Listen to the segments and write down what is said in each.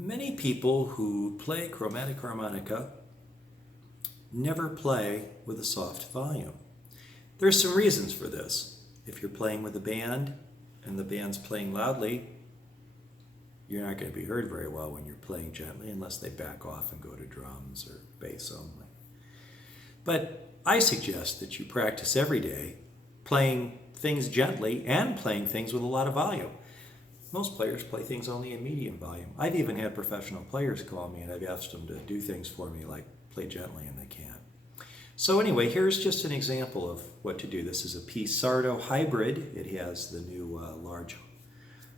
Many people who play chromatic harmonica never play with a soft volume. There's some reasons for this. If you're playing with a band and the band's playing loudly, you're not going to be heard very well when you're playing gently unless they back off and go to drums or bass only. But I suggest that you practice every day playing things gently and playing things with a lot of volume. Most players play things only in medium volume. I've even had professional players call me and I've asked them to do things for me like play gently and they can't. So anyway, here's just an example of what to do. This is a P-Sardo hybrid. It has the new large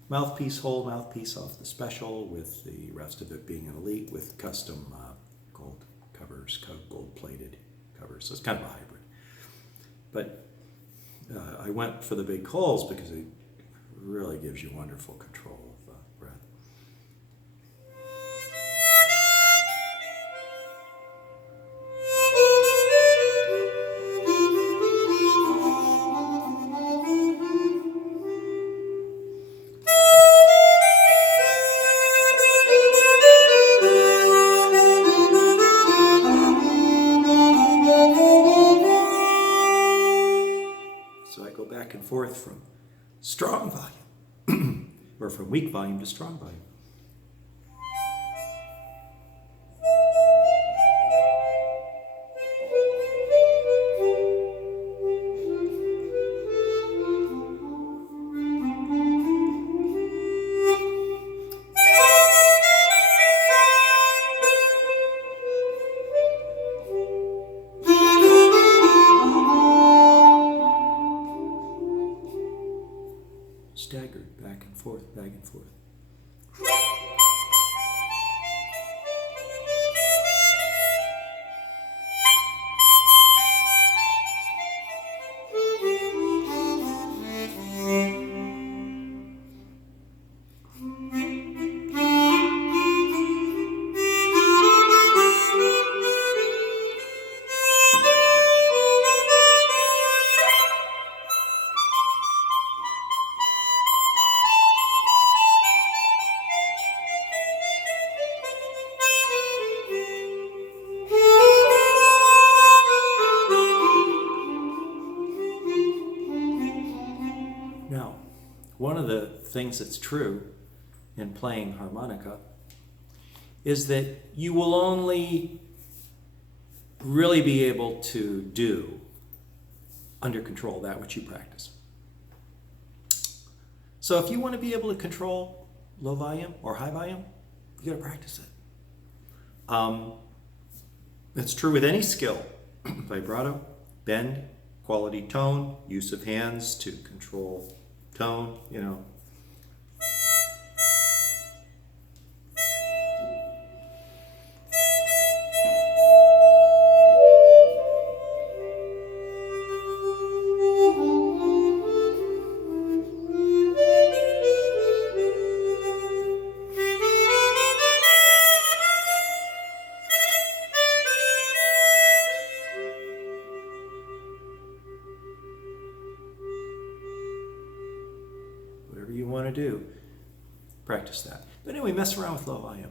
mouthpiece, whole mouthpiece off the special, with the rest of it being an elite with custom gold covers, gold-plated covers. So it's kind of a hybrid. But I went for the big holes because it really gives you wonderful control of breath. So I go back and forth from strong volume, or from weak volume to strong volume. Staggered back and forth, back and forth. Now, one of the things that's true in playing harmonica is that you will only really be able to do under control that which you practice. So if you want to be able to control low volume or high volume, you got to practice it. It's true with any skill: vibrato, bend, quality tone, use of hands to control tone, Whatever you want to do, practice that. But anyway, mess around with low volume.